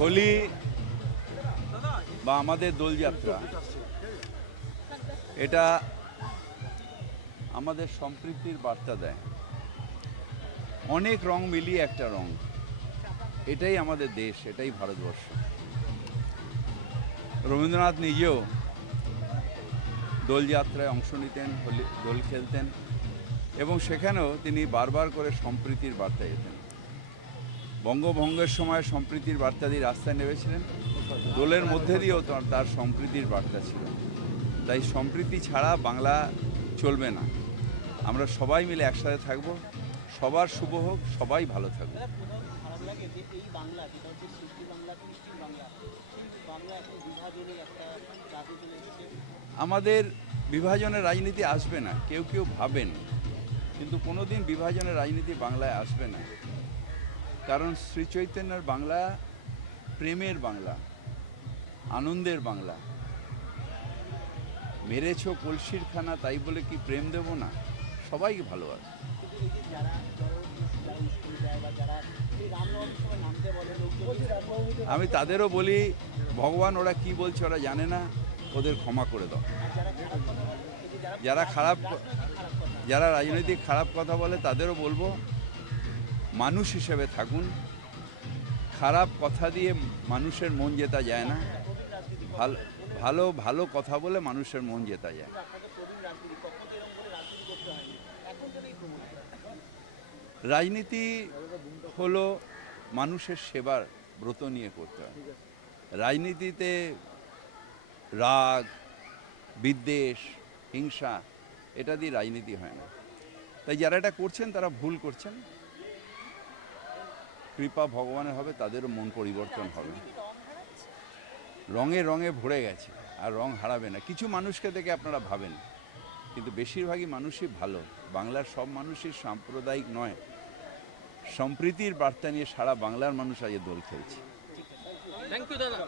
হোলি বা আমাদের দোলযাত্রা এটা আমাদের সম্প্রীতির বার্তা দেয়। অনেক রং মিলিয়ে একটা রং, এটাই আমাদের দেশ, এটাই ভারতবর্ষ। রবীন্দ্রনাথ নিজেও দোলযাত্রায় অংশ নিতেন, দোল খেলতেন এবং সেখানেও তিনি বারবার করে সম্প্রীতির বার্তা দিতেন। বঙ্গভঙ্গের সময় সম্প্রীতির বার্তা দিয়ে রাস্তায় নেমেছিলেন, দোলের মধ্যে দিয়েও তার সম্প্রীতির বার্তা ছিল। তাই সম্প্রীতি ছাড়া বাংলা চলবে না। আমরা সবাই মিলে একসাথে থাকব, সবার শুভ হোক, সবাই ভালো থাকবে। আমাদের বিভাজনের রাজনীতি আসবে না, কেউ কেউ ভাবেন, কিন্তু কোনোদিন বিভাজনের রাজনীতি বাংলায় আসবে না। কারণ শ্রী চৈতন্যের বাংলা প্রেমের বাংলা, আনন্দের বাংলা। মেরেছ কলসির খানা, তাই বলে কি প্রেম দেব না? সবাইকে ভালোবাসে। আমি তাদেরও বলি, ভগবান ওরা কি বলছে ওরা জানে না, ওদের ক্ষমা করে দাও। যারা রাজনৈতিক খারাপ কথা বলে তাদেরও বলবো, মানুষ হিসেবে থাকুন। খারাপ কথা দিয়ে মানুষের মন জেতা যায় না, ভালো ভালো কথা বলে মানুষের মন জেতা যায়। রাজনীতি হলো মানুষের সেবার ব্রত নিয়ে করতে হয়। রাজনীতিতে রাগ, বিদ্বেষ, হিংসা, এটা দিয়ে রাজনীতি হয় না। তাই যারা এটা করছেন তারা ভুল করছেন। কৃপা ভগবানের হবে, তাদেরও মন পরিবর্তন হবে। রঙে রঙে ভরে গেছে, আর রং হারাবে না। কিছু মানুষকে দেখে আপনারা ভাবেন, কিন্তু বেশিরভাগই মানুষই ভালো। বাংলার সব মানুষই সাম্প্রদায়িক নয়, সম্প্রীতির বার্তা নিয়ে সারা বাংলার মানুষ আজ দোল খেলছে। থ্যাংক ইউ দাদা।